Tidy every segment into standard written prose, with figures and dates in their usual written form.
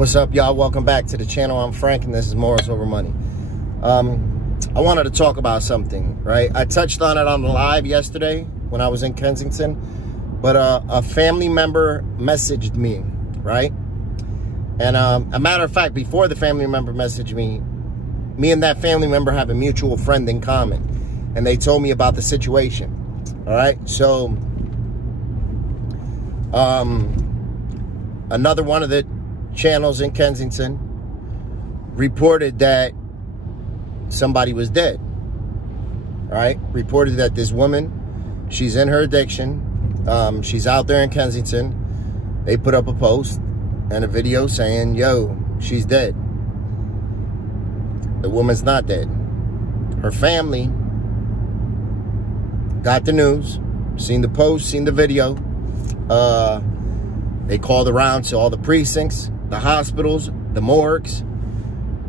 What's up, y'all? Welcome back to the channel. I'm Frank, and this is Morals Over Money. I wanted to talk about something, right? I touched on it on the live yesterday when I was in Kensington, but a family member messaged me, right? And a matter of fact, before the family member messaged me, me and that family member have a mutual friend in common, and they told me about the situation. All right, so another one of the channels in Kensington reported that somebody was dead. All right, reported that this woman, she's in her addiction. She's out there in Kensington. They put up a post and a video saying, yo, she's dead. The woman's not dead. Her family got the news, seen the post, seen the video. They called around to all the precincts, the hospitals, the morgues,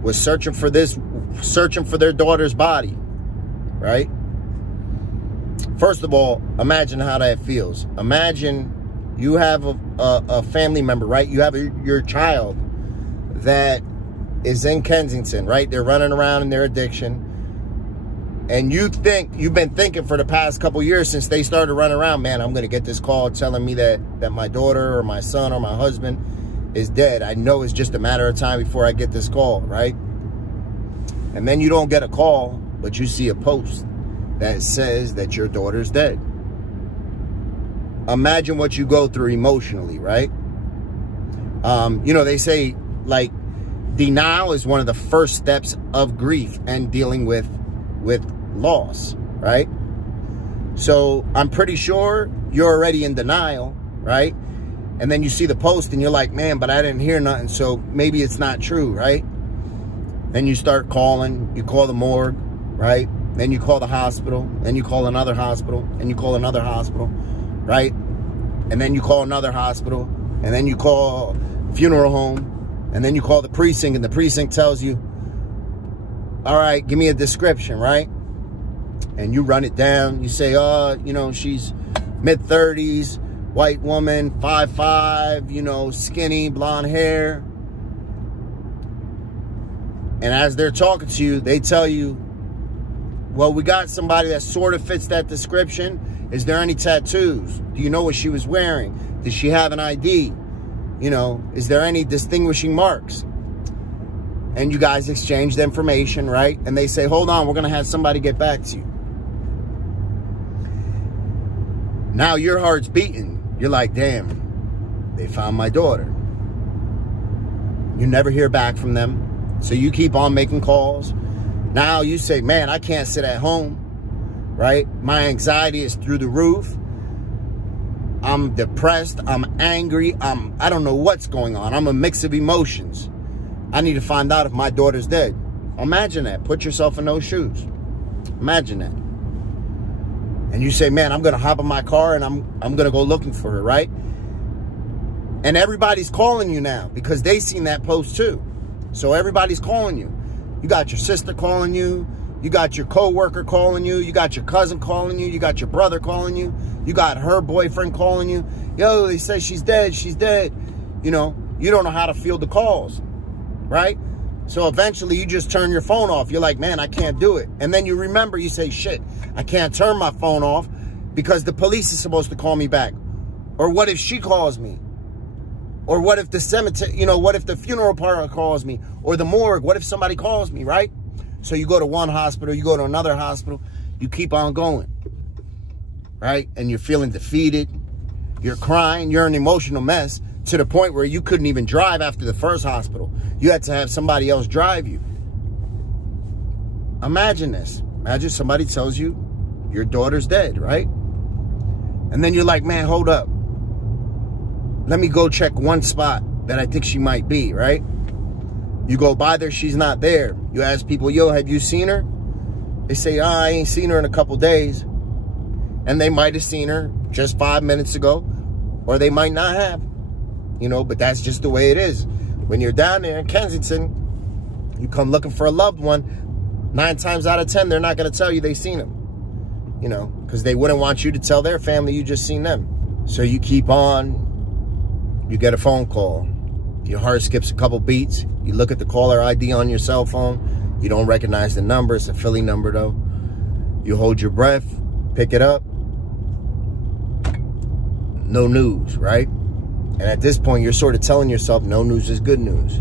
was searching for their daughter's body, right? First of all, imagine how that feels. Imagine you have a family member, right? You have your child that is in Kensington, right? They're running around in their addiction. And you've been thinking for the past couple years since they started running around, man, I'm going to get this call telling me that my daughter or my son or my husband is dead. I know it's just a matter of time before I get this call, right? And then you don't get a call, but you see a post that says that your daughter's dead. Imagine what you go through emotionally, right? You know, they say, like, denial is one of the first steps of grief and dealing with loss, right? So I'm pretty sure you're already in denial, right? And then you see the post and you're like, man, but I didn't hear nothing, so maybe it's not true, right? Then you start calling, you call the morgue, right? Then you call the hospital, then you call another hospital, and you call another hospital, right? And then you call another hospital, and then you call funeral home, and then you call the precinct, and the precinct tells you, all right, give me a description, right? And you run it down. You say, you know, she's mid-30s, white woman, 5'5", you know, skinny, blonde hair. And as they're talking to you, they tell you, well, we got somebody that sort of fits that description. Is there any tattoos? Do you know what she was wearing? Does she have an ID? You know, is there any distinguishing marks? And you guys exchange the information, right? And they say, hold on, we're going to have somebody get back to you. Now your heart's beating. You're like, damn, they found my daughter. You never hear back from them. So you keep on making calls. Now you say, man, I can't sit at home, right? My anxiety is through the roof. I'm depressed. I'm angry. I don't know what's going on. I'm a mix of emotions. I need to find out if my daughter's dead. Imagine that. Put yourself in those shoes. Imagine that. And you say, man, I'm going to hop in my car and I'm going to go looking for her, right? And everybody's calling you now because they seen that post too. So everybody's calling you. You got your sister calling you. You got your co-worker calling you. You got your cousin calling you. You got your brother calling you. You got her boyfriend calling you. Yo, they say she's dead. She's dead. You know, you don't know how to field the calls. Right? So eventually you just turn your phone off. You're like, man, I can't do it. And then you remember, you say, shit, I can't turn my phone off because the police is supposed to call me back. Or what if she calls me? Or what if the cemetery, you know, what if the funeral parlor calls me? Or the morgue, what if somebody calls me, right? So you go to one hospital, you go to another hospital, you keep on going, right? And you're feeling defeated. You're crying. You're an emotional mess. To the point where you couldn't even drive after the first hospital. You had to have somebody else drive you. Imagine this. Imagine somebody tells you your daughter's dead, right? And then you're like, man, hold up. Let me go check one spot that I think she might be, right? You go by there, she's not there. You ask people, yo, have you seen her? They say, I ain't seen her in a couple days. And they might have seen her just 5 minutes ago, or they might not have. You know, but that's just the way it is. When you're down there in Kensington, you come looking for a loved one, 9 times out of 10, they're not going to tell you they seen him. You know, because they wouldn't want you to tell their family you just seen them. So you keep on, you get a phone call. Your heart skips a couple beats. You look at the caller ID on your cell phone. You don't recognize the number. It's a Philly number, though. You hold your breath, pick it up. No news, right? And at this point, you're sort of telling yourself no news is good news.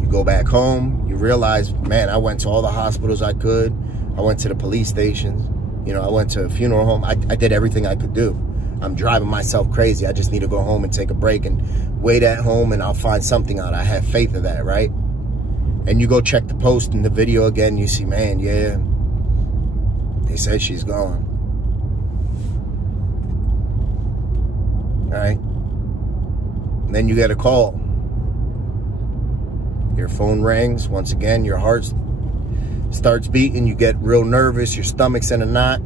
You go back home. You realize, man, I went to all the hospitals I could. I went to the police stations. You know, I went to a funeral home. I did everything I could do. I'm driving myself crazy. I just need to go home and take a break and wait at home, and I'll find something out. I have faith of that, right? And you go check the post and the video again. You see, man, yeah, they said she's gone. All right. And then you get a call. Your phone rings. Once again, your heart starts beating. You get real nervous. Your stomach's in a knot.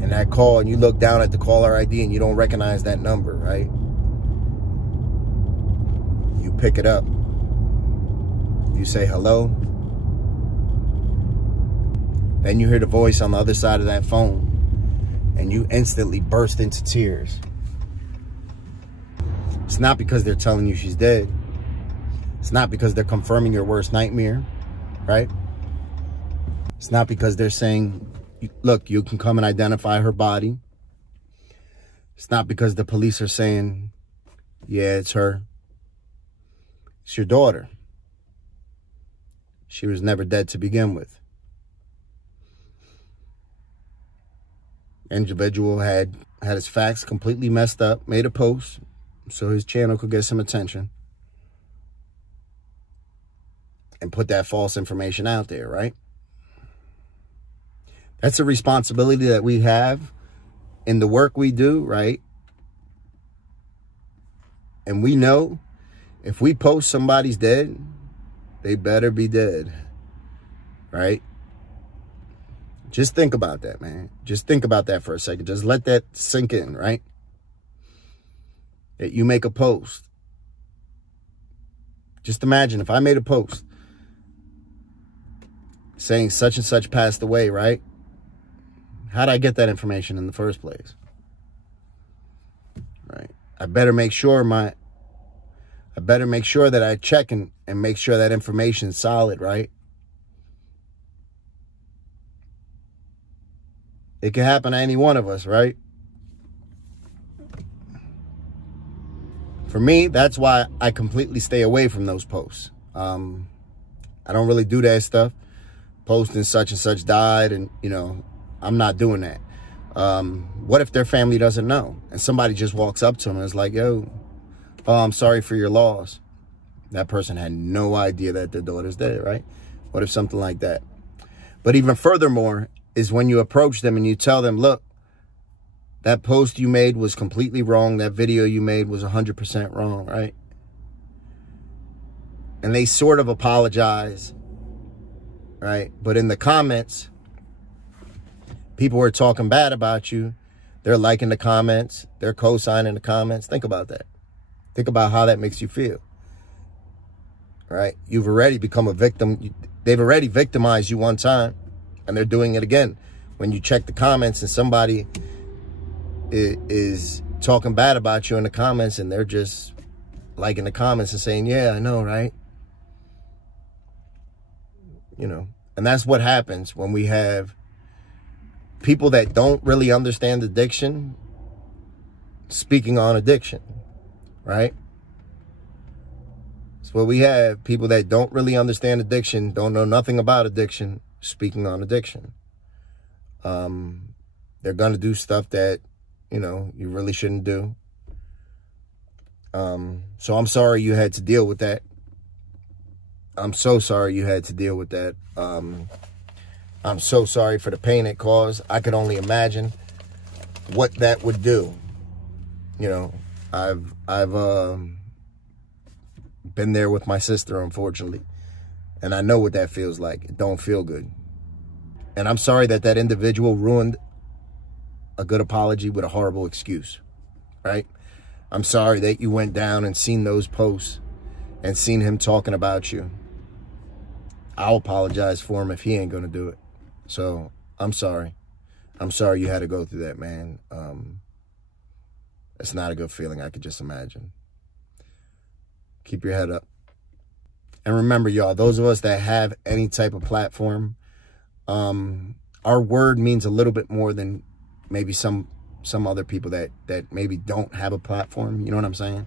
And that call, and you look down at the caller ID and you don't recognize that number, right? You pick it up. You say hello. Then you hear the voice on the other side of that phone, and you instantly burst into tears. It's not because they're telling you she's dead. It's not because they're confirming your worst nightmare, right? It's not because they're saying, look, you can come and identify her body. It's not because the police are saying, yeah, it's her. It's your daughter. She was never dead to begin with. Individual had his facts completely messed up, made a post so his channel could get some attention, and put that false information out there, right? That's a responsibility that we have in the work we do, right? And we know if we post somebody's dead, they better be dead, right? Just think about that, man. Just think about that for a second. Just let that sink in, right? That you make a post. Just imagine if I made a post saying such and such passed away, right? How'd I get that information in the first place? Right. I better make sure that I check and make sure that information is solid, right? It can happen to any one of us, right? For me, that's why I completely stay away from those posts. I don't really do that stuff. Posting such and such died, and, you know, I'm not doing that. What if their family doesn't know? And somebody just walks up to them and is like, yo, oh, I'm sorry for your loss. That person had no idea that their daughter's dead, right? What if something like that? But even furthermore is when you approach them and you tell them, look, that post you made was completely wrong. That video you made was 100% wrong, right? And they sort of apologize, right? But in the comments, people are talking bad about you. They're liking the comments. They're co-signing the comments. Think about that. Think about how that makes you feel, right? You've already become a victim. They've already victimized you one time, and they're doing it again. When you check the comments and somebody is talking bad about you in the comments, and they're just liking the comments and saying, yeah, I know, right? You know, and that's what happens when we have people that don't really understand addiction speaking on addiction, right? It's what we have. People that don't really understand addiction, don't know nothing about addiction, speaking on addiction. They're going to do stuff that, you know, you really shouldn't do. So I'm sorry you had to deal with that. I'm so sorry you had to deal with that. I'm so sorry for the pain it caused. I could only imagine what that would do. You know, I've been there with my sister, unfortunately, and I know what that feels like. It don't feel good. And I'm sorry that that individual ruined a good apology with a horrible excuse, right? I'm sorry that you went down and seen those posts and seen him talking about you. I'll apologize for him if he ain't going to do it. So I'm sorry. I'm sorry you had to go through that, man. It's not a good feeling, I could just imagine. Keep your head up. And remember, y'all, those of us that have any type of platform, our word means a little bit more than maybe some other people that maybe don't have a platform. You know what I'm saying?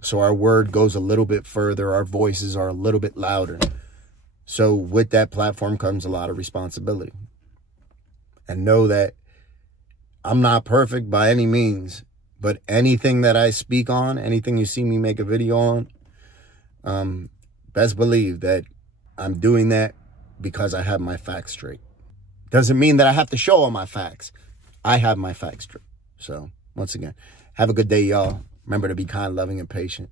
So our word goes a little bit further. Our voices are a little bit louder. So with that platform comes a lot of responsibility. And know that I'm not perfect by any means, but anything that I speak on, anything you see me make a video on, best believe that I'm doing that because I have my facts straight. Doesn't mean that I have to show all my facts. I have my facts straight. So once again, have a good day, y'all. Remember to be kind, loving, and patient.